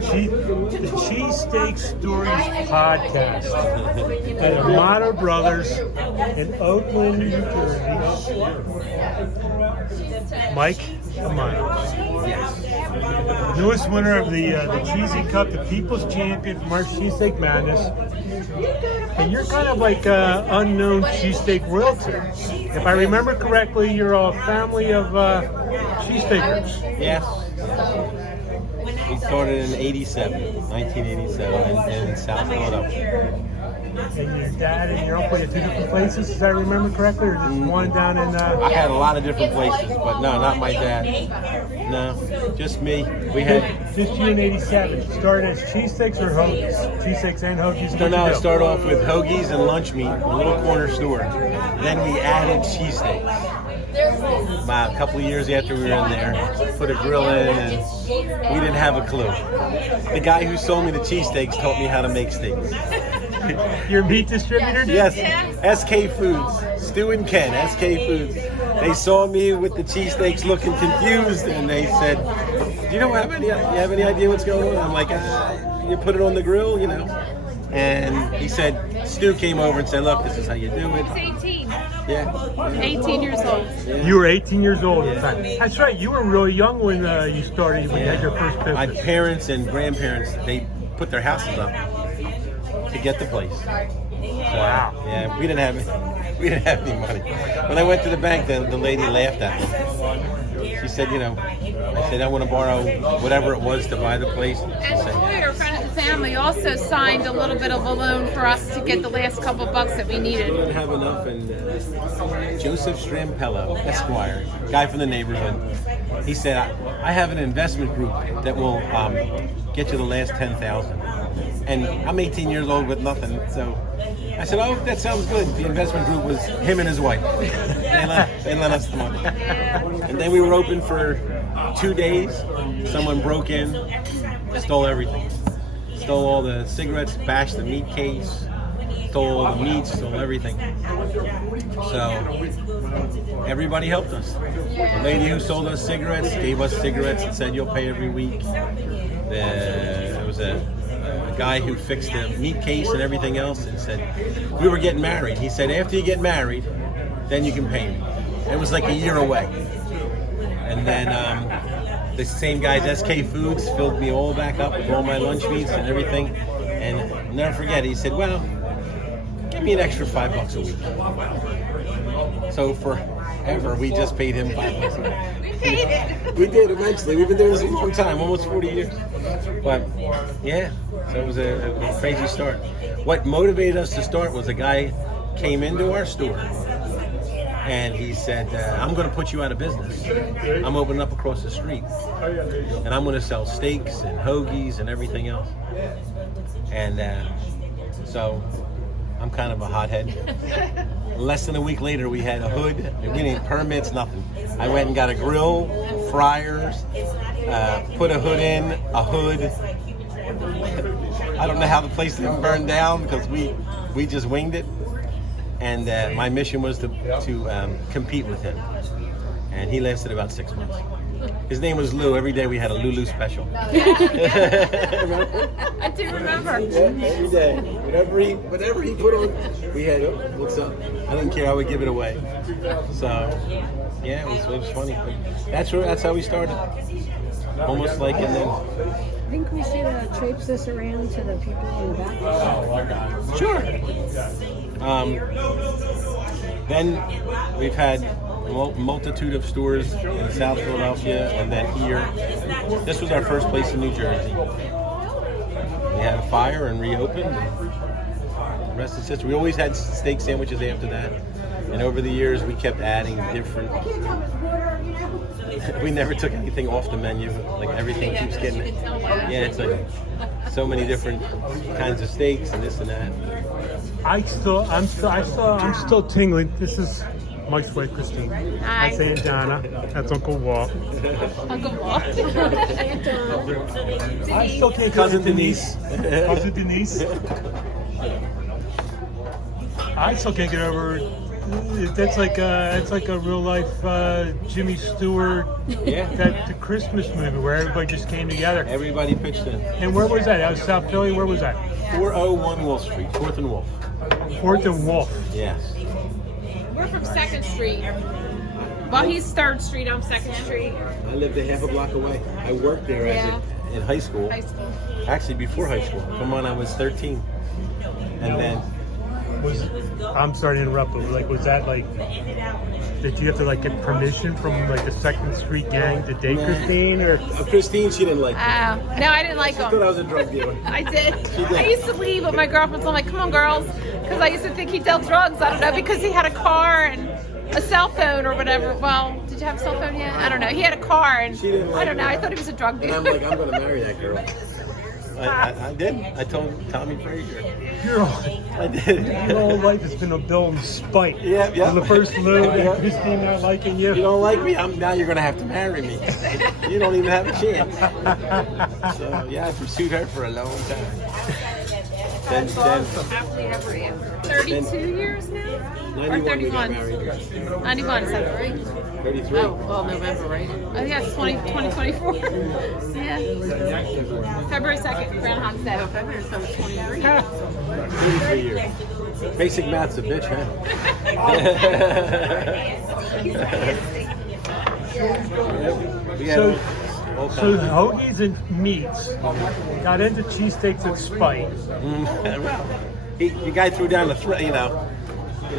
Cheesesteak Stories Podcast at Amato Brothers in Oakland, New Jersey. Mike Amato. Yes. Newest winner of the Cheesy Cup, the People's Champion from our Cheesesteak Madness. And you're kind of like unknown cheesesteak royalty. If I remember correctly, you're a family of cheesesteakers. Yes. We started in 1987 in South Philadelphia. And your dad and your uncle had two different places, if I remember correctly, or just one down in... I had a lot of different places, but no, not my dad. No, just me. We had... Just you in 87. Started as cheesesteaks or hoagies? Cheesesteaks and hoagies? No, I started off with hoagies and lunch meat, a little corner store. Then we added cheesesteaks. About a couple of years after we were in there, put a grill in, and we didn't have a clue. The guy who sold me the cheesesteaks taught me how to make steaks. Your meat distributor did? Yes, SK Foods, Stu and Ken, SK Foods. They saw me with the cheesesteaks looking confused, and they said, "Do you have any idea what's going on?" I'm like, "You put it on the grill, you know." And he said, Stu came over and said, "Look, this is how you do it." I was 18. Yeah. 18 years old. Yeah. You were 18 years old at the time. That's right. You were really young when you started, when you had your first business. My parents and grandparents, they put their houses up to get the place. So, Wow. Yeah, we didn't have any money. When I went to the bank, the lady laughed at me. She said, I said, "I want to borrow whatever it was to buy the place." She And said, Troy, a friend of the family, also signed a little bit of a loan for us to get the last couple bucks that we "We needed. didn't have enough." And Joseph Strampello, Esquire, guy from the neighborhood, he said, I have an investment group that will get you the last 10,000. And I'm 18 years old with nothing, so I said, "Oh, that sounds good." The investment group was him and his wife. They lent us the money. And then we were open for 2 days. Someone broke in, stole everything. Stole all the cigarettes, bashed the meat case, stole all the meat, stole everything. So everybody helped us. The lady who sold us cigarettes gave us cigarettes and said, "You'll pay every week." There was a guy who fixed the meat case and everything else and said, we were getting married. He said, "After you get married, then you can pay me." It was like a year away. And then the same guys, SK Foods, filled me all back up with all my lunch meats and everything. And I'll never forget, he said, "Well, give me an extra $5 a week." So forever, we just paid him $5 a week. We paid it. We did eventually. We've been doing this a long time, almost 40 years. But yeah, so it was a crazy start. What motivated us to start was a guy came into our store and he said, "I'm going to put you out of business. I'm opening up across the street. And I'm going to sell steaks and hoagies and everything else." And so I'm kind of a hothead. Less than a week later, we had a hood. We didn't permits, nothing. I went and got a grill, fryers, put a hood in, a hood. I don't know how the place didn't burn down because we just winged it. And my mission was to compete with him. And he lasted about 6 months. His name was Lou. Every day we had a Lulu special. I do remember. Every day. Whatever he put on, we had, what's up? I didn't care. I would give it away. So, yeah, it was funny. But that's how we started. Almost like, and then... I think we should traipse this around to the people in the back. Sure. Then we've had a multitude of stores in South Philadelphia, and then here. This was our first place in New Jersey. We had a fire and reopened. And the rest is history. We always had steak sandwiches after that, and over the years we kept adding different. We never took anything off the menu. Like everything keeps getting. Yeah, it's like so many different kinds of steaks and this and that. I'm still tingling. This is Mike's wife, Christine. Hi. That's Aunt Donna. That's Uncle Walt. Uncle Walt. I still can't Cousin Denise. Cousin Denise. I still can't get over That's like a real life Jimmy Stewart, the Christmas movie where everybody just came together. Everybody pitched in. And where was that? That was South Philly. Where was that? 401 Wolf Street, 4th and Wolf. 4th and Wolf. Yes. We're from 2nd Street. Well, he's 3rd Street. I'm 2nd Street. I lived a half a block away. I worked there in high school. High school. Actually, before high school, from when I was 13. And then... I'm sorry to interrupt, but like, was that like, did you have to like get permission from like the 2nd Street gang to date Christine, or? Christine, she didn't like me. No, I didn't like She thought I him. was a drug dealer. I did. I used to leave with my girlfriends. I'm like, come on, girls, because I used to think he dealt drugs. I don't know, because he had a car and a cell phone or whatever. Well, did you have a cell phone yet? I don't know. He had a car, and She didn't like I don't know. me. I thought he was a drug dealer. And I'm like, I'm going to marry that girl. I did. I told Tommy Frazier. I did. Your whole life has been a build and spite. Yeah. From the first move, Yeah. and Christine not liking you. You don't like me? Now you're going to have to marry me. You don't even have a chance. So, yeah, I pursued her for a long time. Then Happily ever after. 32 years now? Or 91 we got 31? married. 91, is that right? 33. Oh, well, November, right? Oh, yes, 2024. Yeah. February 2nd, Groundhog's Day. February 7th, 23. 33 years. Basic math's a bitch, So hoagies and meats got into cheesesteaks and spite. Well, the guy threw down the threat, you know,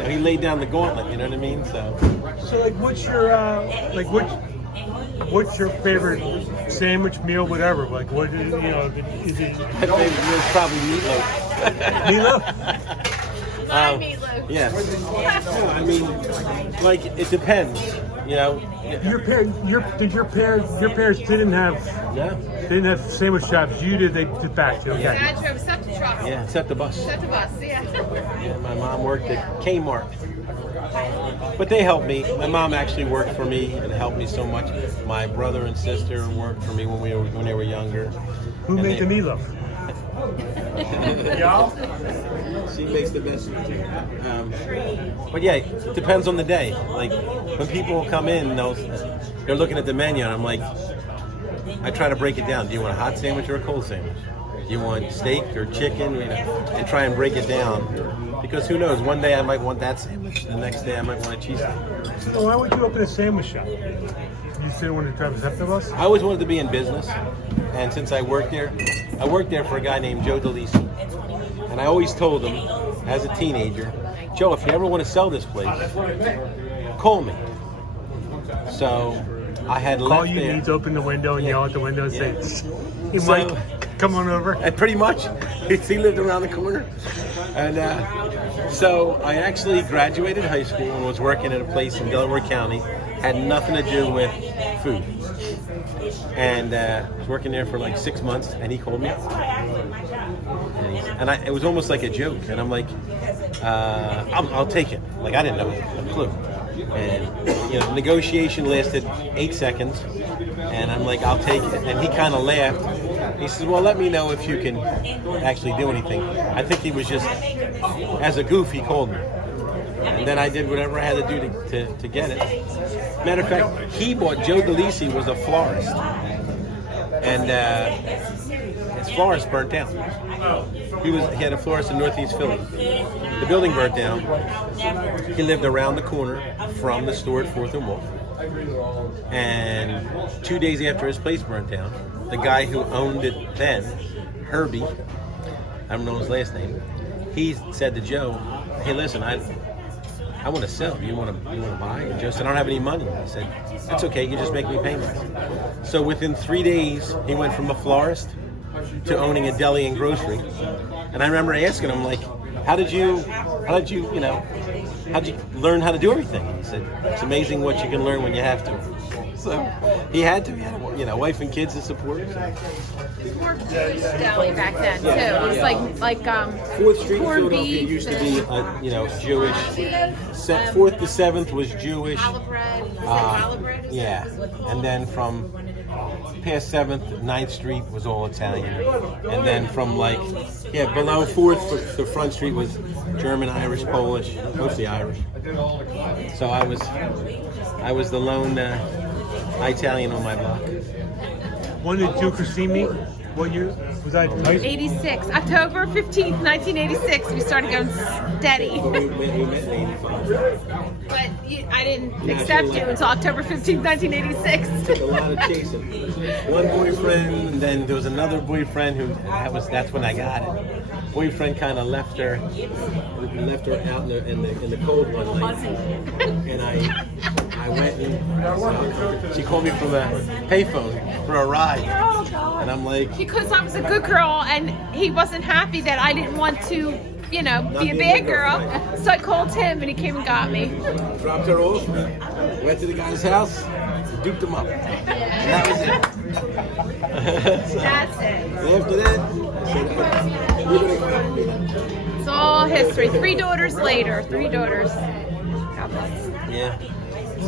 he laid down the gauntlet, you know what I mean? So like, what's your favorite sandwich, meal, whatever? Like, what is, is it? my favorite meal is probably meatloaf. Meatloaf? My meatloaf. Yes. No, I mean, like, it depends, you know. Your parents didn't have sandwich shops. You did. They did back. Okay. Dad drove septic truck. Yeah, except the bus. Set the bus, yeah. Yeah, my mom worked at Kmart. But they helped me. My mom actually worked for me and helped me so much. My brother and sister worked for me when they were younger. Who made the meatloaf? Y'all? She makes the best. But yeah, it depends on the day. Like when people come in, they're looking at the menu, and I'm like, I try to break it down. Do you want a hot sandwich or a cold sandwich? Do you want steak or chicken? And try and break it down. Because who knows? One day I might want that sandwich. The next day I might want a cheesesteak. So why would you open a sandwich shop? You still want to try to accept of us? I always wanted to be in business, and since I worked there for a guy named Joe DeLisi. And I always told him, as a teenager, Joe, if you ever want to sell this place, call me. So I had All left you there. need to open the window and yell at the window and say, "Hey, So- Mike, come on over." Pretty much. He lived around the corner. And so I actually graduated high school and was working at a place in Delaware County. Had nothing to do with food. And was working there for like 6 months, and he called me up. And it was almost like a joke. And I'm like, I'll take it. Like, I didn't know a clue. And the negotiation lasted 8 seconds. And I'm like, I'll take it. And he kind of laughed. He says, well, let me know if you can actually do anything. I think he was just, as a goof, he called me. And then I did whatever I had to do to get it. Matter of fact, Joe DeLisi was a florist. And his florist burnt down. He had a florist in Northeast Philly. The building burnt down. He lived around the corner from the store at 4th and Wolf. And 2 days after his place burnt down, the guy who owned it then, Herbie, I don't know his last name, he said to Joe, hey, listen, I want to sell. You want to buy? And Joe said, I don't have any money. I said, that's okay. You just make me payments. So within 3 days, he went from a florist to owning a deli and grocery. And I remember asking him, like, how did you learn how to do everything? And he said, it's amazing what you can learn when you have to. So he had to. He had a wife and kids to support. So. More deli back then too. It was like 4th Street in corned Philadelphia beef used to and- be Jewish. 4th to 7th was Jewish. Challah bread. Challah bread? Yeah, and then from past 7th, 9th Street was all Italian. And then from below 4th to Front Street was German, Irish, Polish, mostly Irish. So I was the lone Italian on my block. When did you and Christine meet? What year was that? 86. October 15th, 1986. We started going steady. We met in 85. But I didn't accept you until October 15th, 1986. Took a lot of chasing. One boyfriend, and then there was another boyfriend that's when I got it. Boyfriend kind of left her out in the cold one night, and I went and she called me from a payphone for a ride, and I'm like, Because I was a good girl and he wasn't happy that I didn't want to, be a bad girl. So I called him and he came and got me. dropped her off, went to the guy's house, duped him up, and that was it. So, That's it. after that, I said, we're gonna go. It's all history. 3 daughters later. 3 daughters. God bless. Yeah.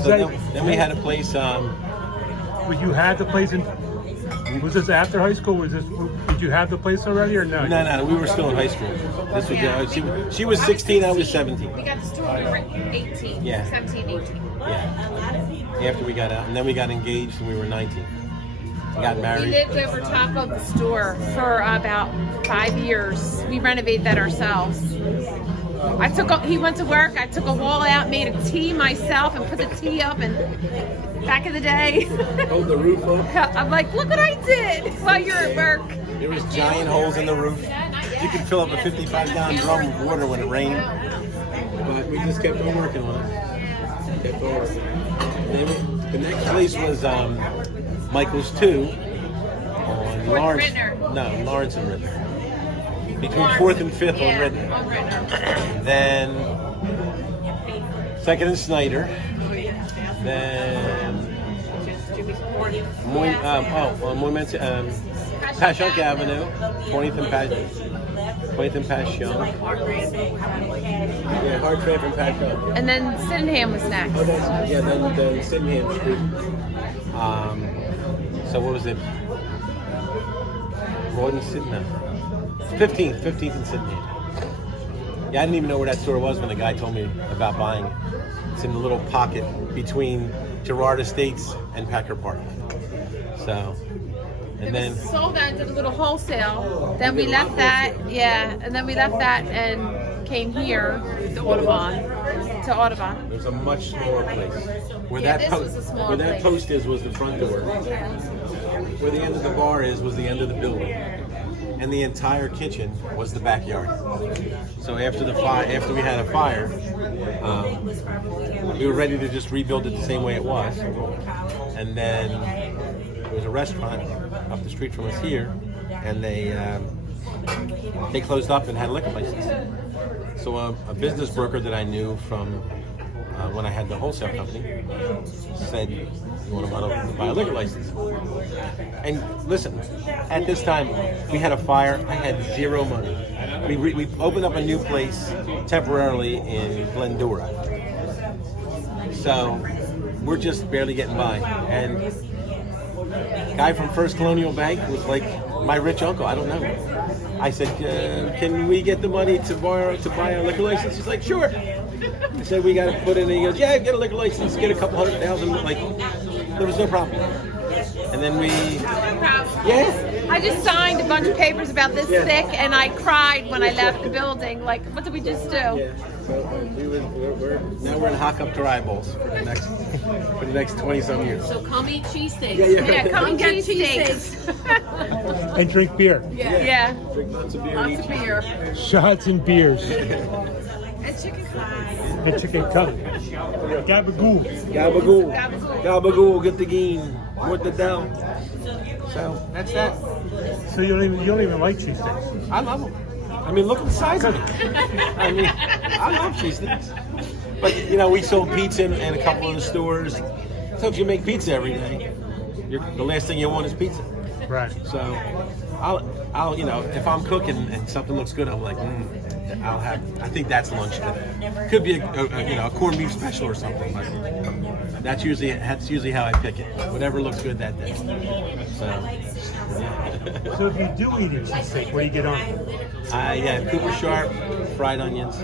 So then we had a place. But you had the place was this after high school? Did you have the place already or no? No, we were still in high school. This was she was 16, I was 17. We got the store when we were 18. Yeah. 17, 18. Yeah. After we got out, and then we got engaged when we were 19. We got We married. lived over top of the store for about 5 years. We renovated that ourselves. He went to work, I took a wall out, made a tea myself and put the tea up, and back in the day, Hold the roof up. I'm like, look what I did while you're at work. There was giant holes in the roof. You could fill up a 55-gallon drum of water when it rained. But we just kept on working on it. Kept on working. Then the next place was Michael's 2 on Lawrence. Rittner. No, Lawrence and Rittner. Between 4th and 5th on Rittner. On Rittner. Then 2nd and Snyder. Then Passyunk Avenue, 20th and Passyunk. Yeah, Hartranft and Passyunk. And then Sydenham was next. Oh, then Sydenham Street. So what was it? Rawdon Sydenham. 15th and Sydenham. Yeah, I didn't even know where that store was when the guy told me about buying it. It's in the little pocket between Girard Estates and Packer Park. So, and then sold that to the little wholesale. Then we left that, and then we left that and came here to Audubon. it was a much smaller place. Where This was a smaller where that place. post was the front door. Where the end of the bar was the end of the building. And the entire kitchen was the backyard. So after we had a fire, we were ready to just rebuild it the same way it was. And then there was a restaurant up the street from us here, and they closed up and had a liquor license. So a business broker that I knew from when I had the wholesale company said, "You want to buy a liquor license?" And listen, at this time we had a fire. I had zero money. We opened up a new place temporarily in Glendora, so we're just barely getting by. And guy from First Colonial Bank was like my rich uncle. I don't know. I said, "Can we get the money to buy a liquor license?" He's like, "Sure." I said, "We got to put in." He goes, "Yeah, get a liquor license, get a couple $100,000. Like, there was no problem. And then I just signed a bunch of papers about this thick, and I cried when I left the building. Like, what did we just do? Yeah. So now we're in hot cup dry bowls for the next 20-some years. So come eat cheesesteaks. Yeah, come and get cheesesteaks. And drink beer. Yeah. Drink lots of beer. Lots of beer. Shots and beers. And chicken fries. And chicken cutlet. Gabbagool. Gabbagool, get the game. What the hell? So that's that. So you don't even like cheesesteaks? I love them. I mean, look at the size of it. I mean, I love cheesesteaks. But we sold pizza in a couple of the stores. So if you make pizza every day, the last thing you want is pizza. Right. So I'll if I'm cooking and something looks good, I'm like, I think that's lunch today. Could be a corned beef special or something. But that's usually how I pick it. Whatever looks good that day. So if you do eat a cheesesteak, what do you get on? Cooper Sharp, fried onions,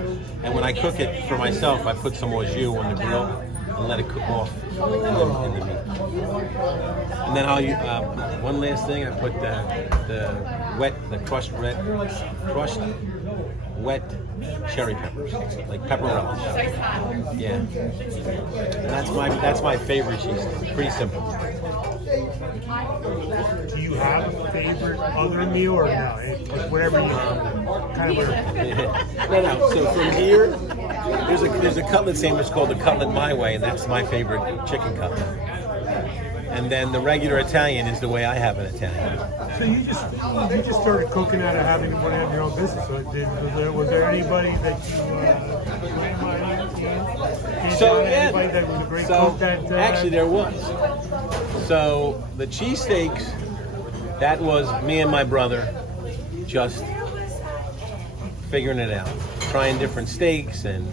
and when I cook it for myself, I put some au jus on the grill and let it cook off in the meat. And then I'll one last thing, I put the crushed wet cherry peppers, like pepper relish. Yeah, and that's my favorite cheesesteak. Pretty simple. Do you have a favorite other meal or no? Like whatever you kind of. No. So from here, there's a cutlet sandwich called the Cutlet My Way, and that's my favorite chicken cutlet. And then the regular Italian is the way I have an Italian. So you just started cooking out of having your own business. So was there anybody that anybody that was a great cook that? Actually, there was. So the cheesesteaks, that was me and my brother just figuring it out, trying different steaks, and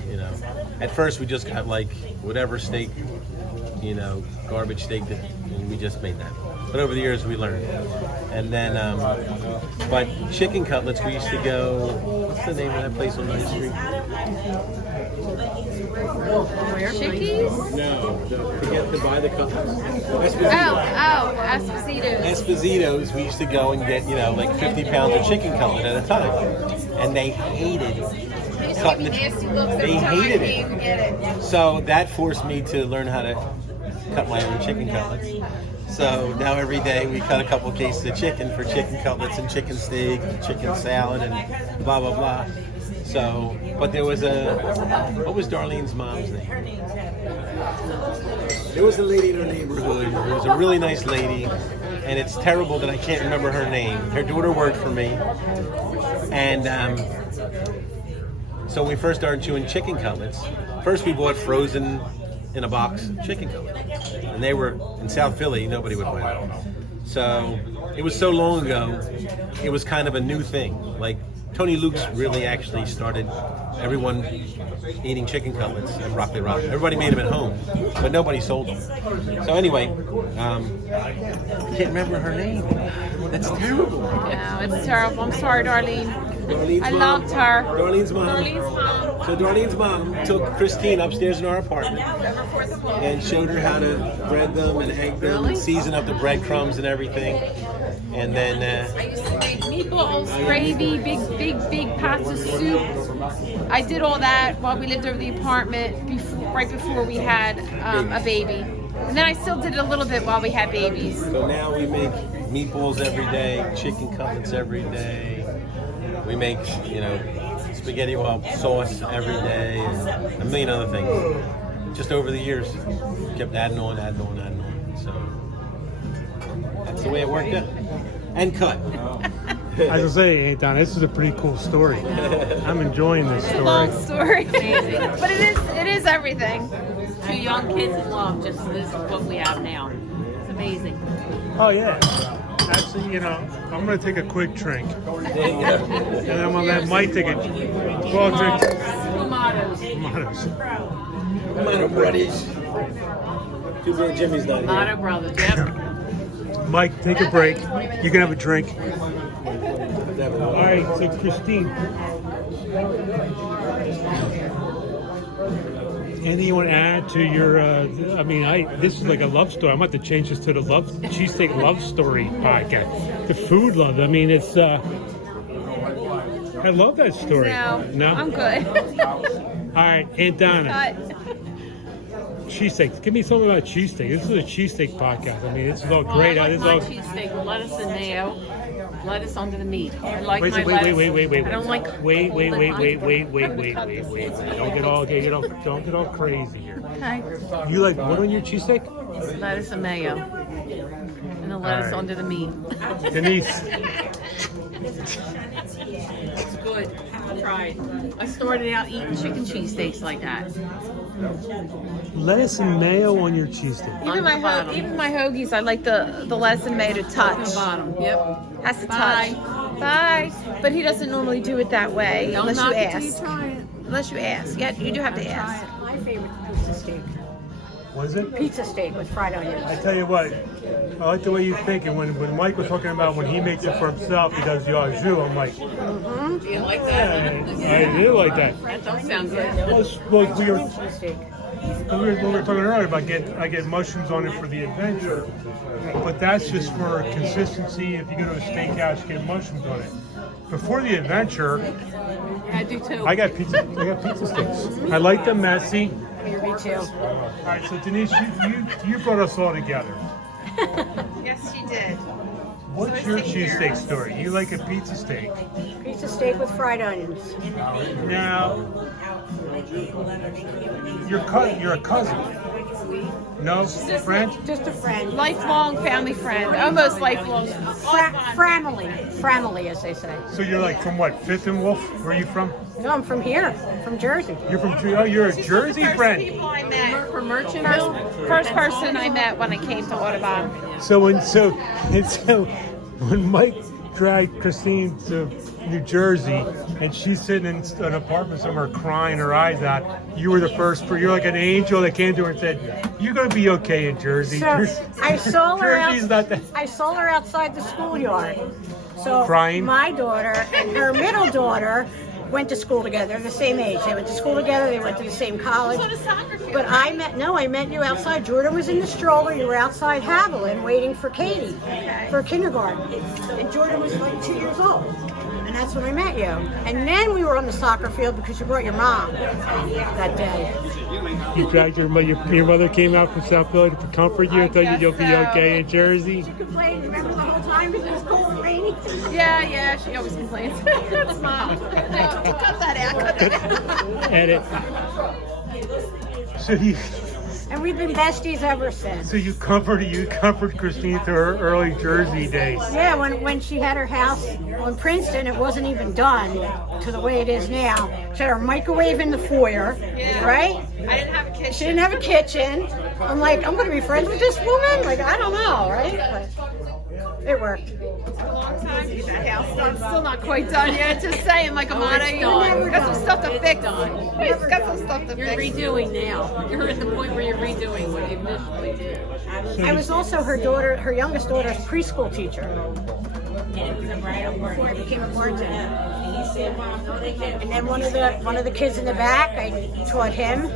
at first we just got like whatever steak, garbage steak, and we just made that. But over the years we learned. And then, but chicken cutlets, we used to go, what's the name of that place on Main Street? Chickies? No, to get to buy the cutlets. Esposito's. Esposito's, we used to go and get, like 50 pounds of chicken cutlet at a time. And they hated cutting it. They hated it. So that forced me to learn how to cut my own chicken cutlets. So now every day we cut a couple cases of chicken for chicken cutlets and chicken steak and chicken salad and blah, blah, blah. So, but there was what was Darlene's mom's name? There was a lady in our neighborhood. It was a really nice lady, and it's terrible that I can't remember her name. Her daughter worked for me, and so when we first started chewing chicken cutlets, first we bought frozen in a box chicken cutlets, and they were in South Philly. Nobody would buy them. So it was so long ago, it was kind of a new thing. Like Tony Luke's really actually started everyone eating chicken cutlets at Rockaway Rock. Everybody made them at home, but nobody sold them. So anyway, I can't remember her name. That's terrible. No, it's terrible. I'm sorry, Darlene. I loved her. Darlene's mom. So Darlene's mom took Christine upstairs in our apartment and showed her how to bread them and egg them and season up the breadcrumbs and everything. And then I used to make meatballs, gravy, big pots of soup. I did all that while we lived over the apartment right before we had a baby. And then I still did it a little bit while we had babies. So now we make meatballs every day, chicken cutlets every day. We make, spaghetti sauce every day, and a million other things. Just over the years, kept adding on. So that's the way it worked out. And cut. As I say, Don, this is a pretty cool story. I'm enjoying this story. Long story, but it is everything. 2 young kids in love. Just this is what we have now. It's amazing. Oh yeah. Actually, I'm going to take a quick drink. And I'm going to let Mike take a 12 drinks. Amatos. Amato Bros. Too bad Jimmy's not here. Amato Brothers, yep. Mike, take a break. You can have a drink. All right, so Christine. Anything you want to add to your? This is like a love story. I'm about to change this to the cheesesteak love story podcast. The food love. I mean, it's. I love that story. No, I'm good. All right, Aunt Donna. Cheesesteaks. Give me something about cheesesteak. This is a cheesesteak podcast. I mean, this is all great. I like my cheesesteak, lettuce and mayo. Lettuce under the meat. I like my lettuce. Wait. I don't like. Wait. Don't get all crazy here. Okay. You like what on your cheesesteak? Lettuce and mayo. And the lettuce under the meat. Denise. It's good. I tried. I started out eating chicken cheesesteaks like that. Lettuce and mayo on your cheesesteak. Even my hoagies, I like the lettuce and mayo to touch. On the bottom. Yep. Has to touch. Bye. But he doesn't normally do it that way Don't unless knock you it till ask. you try it. Unless you ask. Yeah, you do have to ask. My favorite pizza steak. What is it? Pizza steak with fried onions. I tell you what, I like the way you think. And when Mike was talking about when he makes it for himself, he does the au jus. I'm like, Do you like that? I do like that. That does sound good. Well, we were Cheesesteak. when we were talking earlier about I get mushrooms on it for the adventure, but that's just for consistency. If you go to a steakhouse, you get mushrooms on it. Before the adventure, I do too. I got pizza sticks. I like them messy. Me too. All right, so Denise, you brought us all together. Yes, she did. What's your cheesesteak story? You like a pizza steak. Pizza steak with fried onions. Now, you're a cousin. No, friend? Just a friend. Lifelong family friend, almost lifelong. Family, as they say. So you're like from what? Fifth and Wolf? Where are you from? No, I'm from here, from Jersey. You're from Jersey. Oh, you're a Jersey friend. People I met. For Merchantville? First person I met when I came to Audubon. So when Mike dragged Christine to New Jersey and she's sitting in an apartment somewhere crying her eyes out, you were the first. You're like an angel that came to her and said, "You're gonna be okay in Jersey." So I saw her Jersey's not that. I saw her outside the schoolyard. So Crying? my daughter and her middle daughter went to school together. They're the same age. They went to school together. They went to the same college. But I met you outside. Jordan was in the stroller. You were outside Haviland waiting for Katie for kindergarten. And Jordan was like 2 years old. And that's when I met you. And then we were on the soccer field because you brought your mom that day. You dragged your mother came out from South Philly to comfort you and tell you you'll be okay in Jersey. She complained, remember the whole time because it was cold and rainy? Yeah, she always complains. That's Mom. No, cut that out. Edit. And we've been besties ever since. So you comfort Christine through her early Jersey days. Yeah, when she had her house in Princeton, it wasn't even done to the way it is now. She had her microwave in the foyer, right? I didn't have a kitchen. She didn't have a kitchen. I'm like, I'm going to be friends with this woman? Like, I don't know, right? But it worked. A long time to get that house done. Still not quite done yet. Just saying, like Amato, you got some stuff to fix. He's got some stuff to You're fix. redoing now. You're at the point where you're redoing what you initially did. I was also her youngest daughter's preschool teacher. Before I became a bartender. And then one of the kids in the back, I taught him.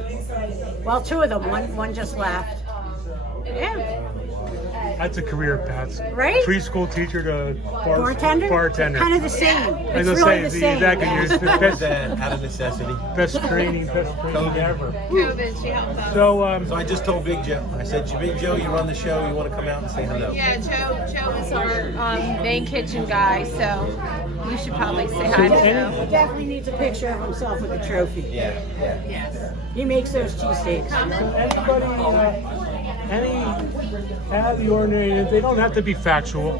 Well, two of them. One just left. Yeah. That's a career path. Right? Preschool teacher to Bartender? bartender. Kind of the same. I It's was really gonna the say, same. exactly. Yeah. You're the Out of necessity. best training ever. COVID, she helped us. So, So I just told Big Joe. I said, Big Joe, you run the show. You want to come out and say hello? Yeah, Joe is our main kitchen guy, so you should probably say hi to He Joe. definitely needs a picture of himself with a trophy. Yeah. He makes those cheesesteaks. anybody, any out of the ordinary, they don't have to be factual,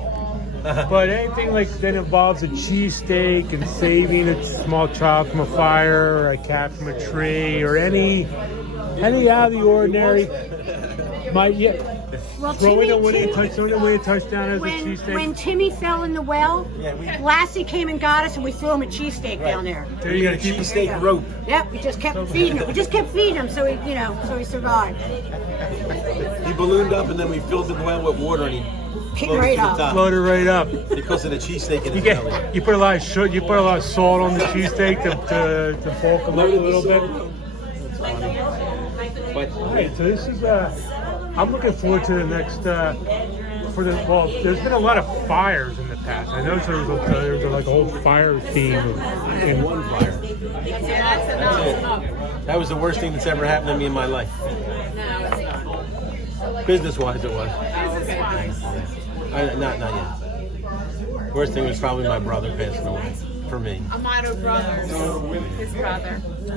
but anything like that involves a cheesesteak and saving a small child from a fire or a cat from a tree or any out of the ordinary, Well, throwing a winning touchdown as a when cheesesteak. Timmy fell in the well, Yeah, Lassie came and got us, and we threw him a cheesesteak down there. There You you got a go. cheesesteak rope. Yep, we just kept feeding him. We just kept feeding him, so he survived. He ballooned up, and then we filled the well with water, and he Kicked floated right to the up. top Load it right up. because of the cheesesteak in his belly. You put a lot of salt on the cheesesteak to bulk them up a little bit. But Alright, so this is I'm looking forward to the next there's been a lot of fires in the past. I noticed there was like a whole fire theme in one fire. That was the worst thing that's ever happened to me in my life. Business-wise, it was. Not yet. Worst thing was probably my brother passing away. For me. Amato Bros, his brother. We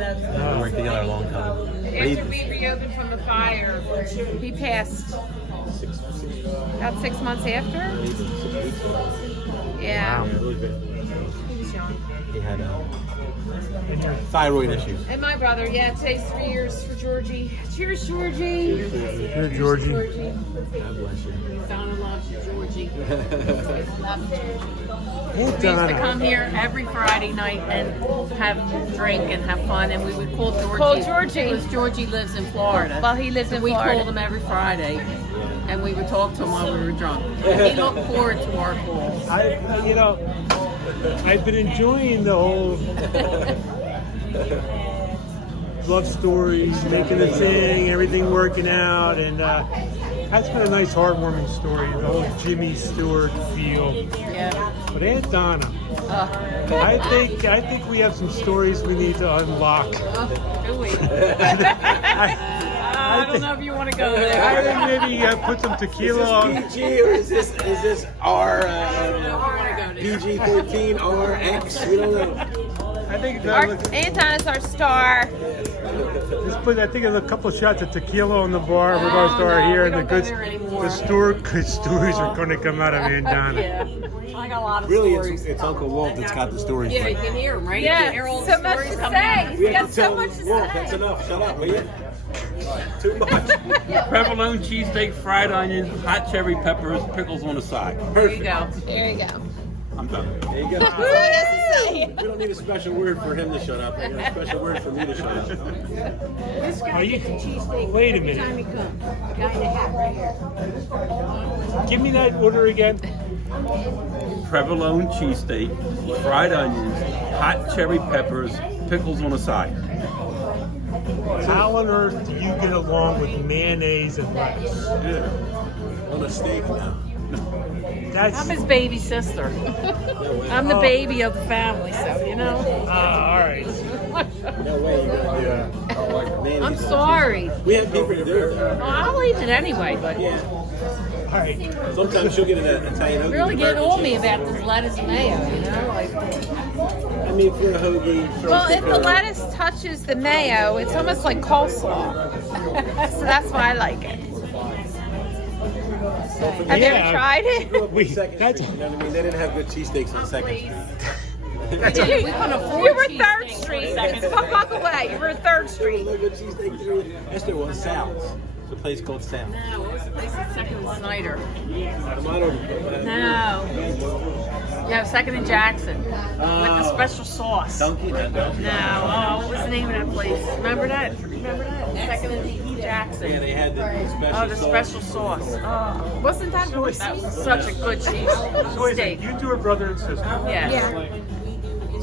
worked together a long time. But After we reopened from the fire, he passed about 6 months after. Yeah. Wow. He was young. He had thyroid issues. And my brother, yeah, today's 3 years for Georgie. Cheers, Georgie. Here, Georgie. God bless you. Donna loves you, Georgie. Hey, We used to Donna. come here every Friday night and have drink and have fun, and we would call Georgie. Call Georgie. Because Georgie lives in Florida. Well, he lives in We Florida. called him every Friday, and we would talk to him while we were drunk. He looked forward to our calls. I've been enjoying the whole love stories, making a thing, everything working out, and that's been a nice, heartwarming story. The whole Jimmy Stewart feel. Yeah. But Aunt Donna, I think we have some stories we need to unlock. Do we? I I don't know if you want to go there. I think maybe put some tequila on. PG or is this R PG-13 RX? We don't know. I think Aunt Donna's our star. just put. I think a couple shots of tequila on the bar. We're going to start no, here, we and the don't go good, there anymore. good stories are going to come out of Aunt Donna. Yeah. I got a lot of Really, stories. it's Uncle Walt that's got the stories. Yeah, but- you can hear him, right? Yeah, You can hear all the so much stories to coming out. say. We He's have got to so tell much to Walt, that's say. enough. Shut up, will you? Too much. Provolone cheesesteak, fried onions, hot cherry peppers, pickles on the side. There you go. There you go. I'm done. There you go. That's all he has to say. We don't need a special word for him to shut up. We need a special word for me to shut up. This guy Are you- gets a cheesesteak wait a every minute. time he comes. Guy in the hat right here. Give me that order again. Provolone cheesesteak, fried onions, hot cherry peppers, pickles on the side. How on earth do you get along with mayonnaise and lettuce? On a steak now. That's I'm his baby sister. I'm the baby of the family, so you know. all right. No way you're gonna do that. Man, I'm he's- sorry. We have people to do it. Well, I'll eat it anyway, but Yeah. All right. Sometimes she'll get an Italian hoagie. really with getting American on me cheese. about this lettuce and mayo, you know? Like, I mean, for a hoagie. throw Well, if some the lettuce touches the mayo, it's almost like coleslaw. So that's why I like it. Have you Yeah. ever tried it? Grew up on Wait, Second that's- Street, you know what I mean? They didn't have good cheesesteaks on Second Street. we couldn't afford You were cheesesteaks 3rd on Street. Second It's one block away. You were 3rd Street. No good cheesesteak too. Esther was Sal's. It's a place called Sal's. No, what was the place at Second and Snyder? Amato. No, Second and Jackson. With the special sauce. Donkey? No, what was the name of that place? Remember that? Second and Jackson. Yeah, they had the special Oh, the special sauce. Oh, wasn't that Oh, that was such a good cheese So is it steak? you two are brother and sister? Yes. Yeah.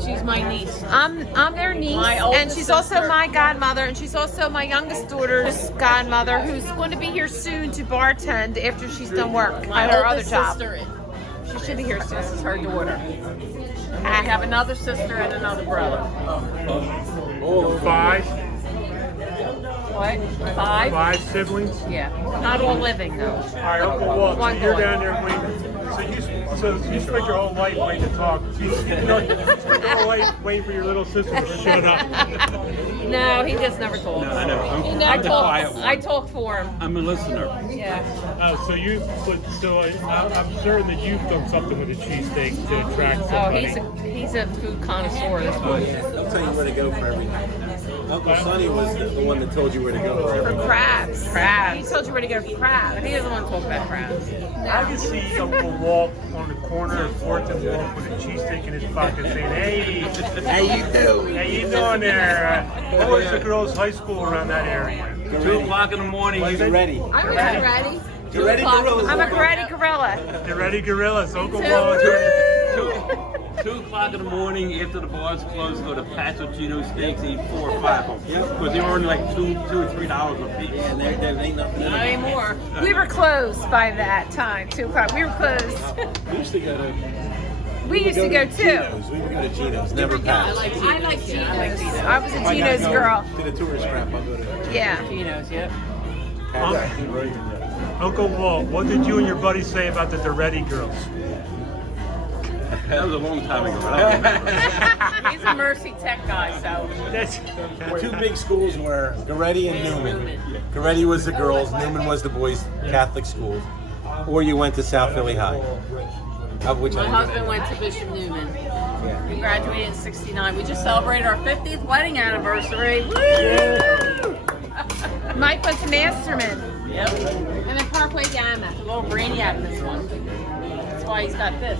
She's my niece. I'm their niece, My and oldest she's also sister. my godmother, and she's also my youngest daughter's godmother, who's going to be here soon to bartend after she's done work My at her other oldest job. sister. She should be here soon. This is her daughter. And I have another sister and another brother. Oh, 5 What? Five? siblings. Yeah. Not all living though. All right, Uncle Walt. So One you're boy. down there waiting. So you spent your whole life waiting to talk. You spent your whole life waiting for your little sister to shut up. No, he just never talks. No, I know. I'm, I I'm the quiet talk. one. I talk for him. I'm a listener. Yeah. I'm certain that you've done something with a cheesesteak to attract Oh, somebody. he's a food connoisseur. This boy. They'll tell you where to go for everything. Uncle Sonny was the one that told you where to go for For everything. crabs. Crabs. He told you where to go for But crabs. he doesn't want to talk about crabs. I can see Uncle Walt on the corner of 4th and Wolf with a cheesesteak in his pocket saying, "Hey, How you doing? how you doing there? What was the girls' high school around that area?" 2 o'clock in the morning. He's ready. I'm ready. You ready, gorillas? I'm a ready gorilla. The Ready Gorillas, Uncle too. Walt. 2 o'clock in the morning after the bars close, go to Pat's Steaks, eat 4 or 5 of them. Because they're only like $2 or $3 a piece. Yeah, and there ain't nothing in Not it. anymore. We were closed by that time, 2 o'clock. We were closed. We used to go to. We used to go too. Geno's. We would go to Geno's, never Pat's. I like Geno's. I was a If I gotta Geno's go girl. To the tourist trap, I'll go to Yeah. Geno's, yep. Pat's. Uncle Walt, what did you and your buddies say about the Doretti girls? That was a long time ago. But I don't remember. He's a Mercy Tech guy, so. That's Two big schools were Goretti and Newman. Goretti was the girls, Newman was the boys' Catholic schools. Or you went to South Philly High, of which My I husband went to Bishop Newman. Yeah. We graduated in 69. We just celebrated our 50th wedding anniversary. Woo! Mike went to Masterman. Yep. And then Parkway Gamma. A little brainiac, this one. That's why he's got this.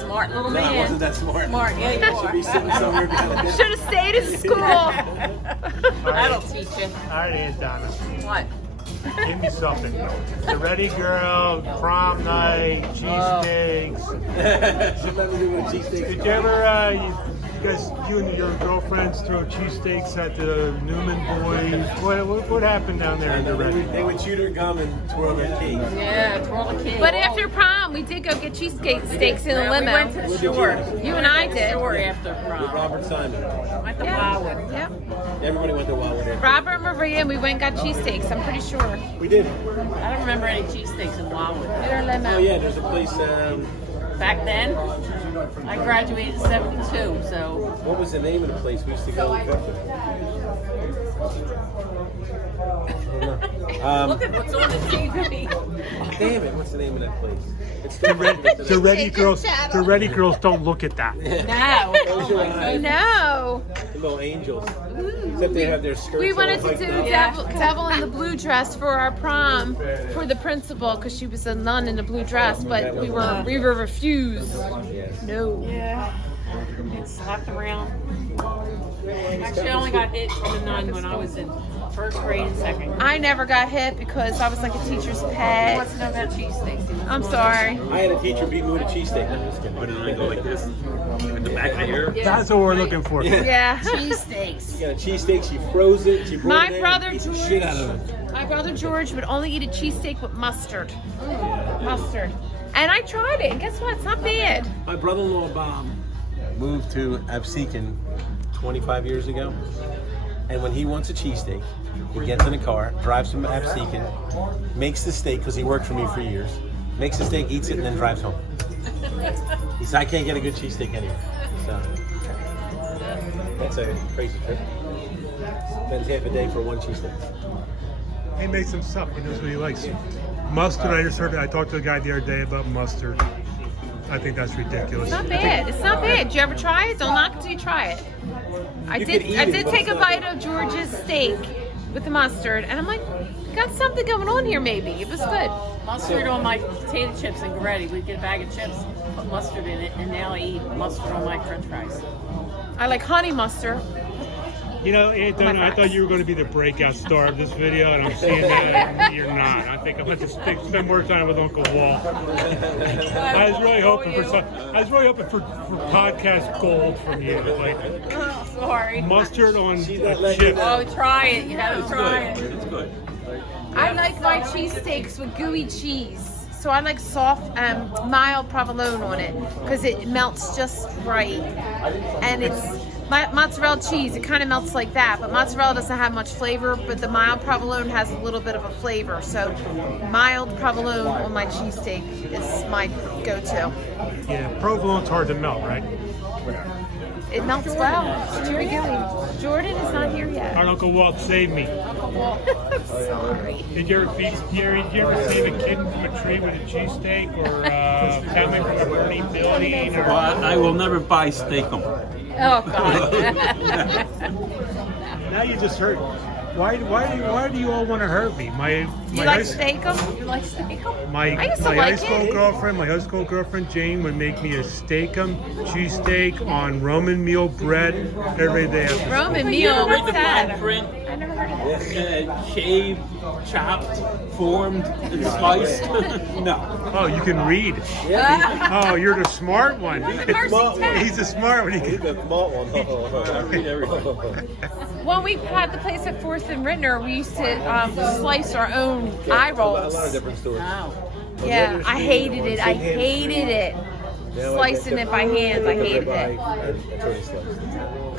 Smart little No, I man. wasn't that smart. Smart, yeah, you Should be sitting somewhere behind it. Should have stayed in school. That'll teach you. All right, Aunt Donna. What? Give me something. The Ready Girl, prom night, cheesesteaks. Should let me do with a cheesesteak. Did you ever, you and your girlfriends throw cheesesteaks at the Newman boys? What happened down there in the Ready? They would chew their gum and twirl their cake. Yeah, twirl the cake. But after prom, we did go get cheesesteaks in a We went to limo. the shore. You and I did. Shore after With prom. Robert Simon. Went to Yeah. Wildwood. Yep. Everybody went to Wildwood. after. Robert and Maria, and we went and got cheesesteaks. I'm pretty sure. We did. I don't remember any cheesesteaks in Wildwood. Their limo. Oh yeah, there's a place. Back then, I graduated in 72, so What was the name of the place we used to go? look at what's on the TV. Damn it! What's the name of that place? It's The Ready Girls don't look at that. Close your eyes. No. The little angels. Except they have their skirts. We all wanted to hiked do up. devil in the blue dress for our prom for the principal because she was a nun in a blue dress, but we were refused. Yes. No. Yeah. Get slapped around. Actually, I only got hit from the nun when I was in first grade and second grade. I never got hit because I was like a teacher's Who pet. wants to know about cheesesteaks? I'm sorry. I had a teacher beat me with a cheesesteak. I'm just kidding. But then I go like this, with the back of the hair. That's what we're looking for. Yeah. Cheesesteaks. She got a cheesesteak. She froze it. She brought My it there brother and beat the George. shit out of it. My brother George would only eat a cheesesteak with mustard. Mustard. And I tried it, and guess what? It's not bad. My brother-in-law Bob moved to Absecon 25 years ago, and when he wants a cheesesteak, he gets in a car, drives from Absecon, makes the steak because he worked for me for years, makes the steak, eats it, and then drives home. He said, "I can't get a good cheesesteak anywhere." So that's a crazy trip. Spends half a day for one cheesesteak. He makes some stuff. He knows what he likes. Mustard, I talked to a guy the other day about mustard. I think that's ridiculous. It's not bad. It's not bad. Did you ever try it? Don't knock it till you try it. I You did. could eat I it, did but take it's a not bite good. of George's steak with the mustard, and I'm like, got something going on here. Maybe it was good. Mustard on my potato chips and Goretti. We'd get a bag of chips, put mustard in it, and now I eat mustard on my french fries. I like honey mustard. You know, Aunt Donna, I thought you were going to be the breakout star of this video, and I'm seeing that you're not. I think I'm going to spend more time with Uncle Walt. I was really hoping for podcast gold from you, like Oh, sorry. mustard on She's not a letting chip. you know. Oh, try it. You gotta It's try good. it. It's good. I like my cheesesteaks with gooey cheese. So I like soft, mild provolone on it because it melts just right. And it's mozzarella cheese. It kind of melts like that, but mozzarella doesn't have much flavor. But the mild provolone has a little bit of a flavor. So mild provolone on my cheesesteak is my go-to. Yeah, provolone's hard to melt, right? It melts well. It's very gooey. Jordan is not here yet. All right, Uncle Walt, save me. I'm sorry. Did you ever save a kid from a tree with a cheesesteak, or family from a burning building? Well, Or I will never buy steakum. Oh God. now you just hurt. Why do you all want to hurt me? My You like steakum? You like steakum? My I used to high like school it. girlfriend, my high school girlfriend Jane would make me a steakum cheesesteak on Roman meal bread every day after school. Roman meal. Read What's the fine that? print. I never heard of that. Shaved, chopped, formed, and sliced. No. Oh, you can read. Oh, you're the smart one. Smart one. He's the smart one. He's the smart one. I read everything. When we had the place at 4th and Rittner, we used to slice our own eye A rolls. lot of different stores. Wow. Yeah, I hated it. I hated it. Now Slicing it by hand, I hated it. That's already sliced.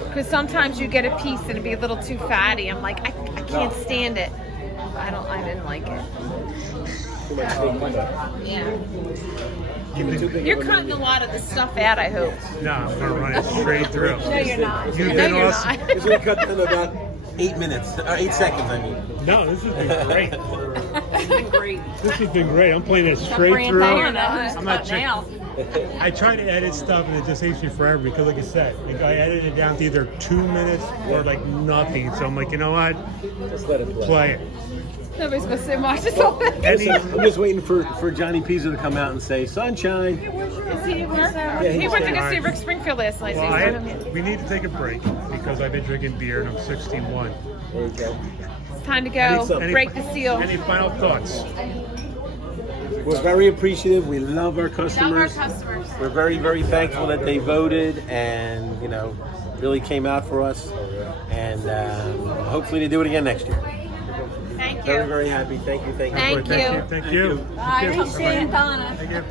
Because sometimes you get a piece and it'd be a little too fatty. I'm like, I can't stand it. I didn't like it. Too much steak butter. Yeah. Too big You're of a cutting a lot of the stuff out, I hope. No, I'm gonna run it straight through. No, you're not. You've No, been you're awesome. not. It's gonna cut down to about 8 minutes, 8 seconds. I mean. No, this has been great. It's been great. This has been great. I'm playing it For straight Aunt through. Diana, who's I'm not cutting checking. out. I try to edit stuff and it just takes me forever because, like I said, like I edited it down to either 2 minutes or like nothing. So I'm like, you know what? Just let it Play it. Nobody's gonna sit and watch this whole thing. I'm just waiting for Johnny Pizzo to come out and say, sunshine. Is he at work? He went to go see Rick Springfield last night. Well, we need to take a break because I've been drinking beer and I'm 61. There you go. It's time to go. Break the seal. Any final thoughts? We're very appreciative. We love our customers. Love our customers. We're very, very thankful that they voted and, really came out for us. And hopefully they do it again next year. Thank you. Very, very happy. Thank you. Thank you. Thank you. Bye. Thanks, Donna. Thank you.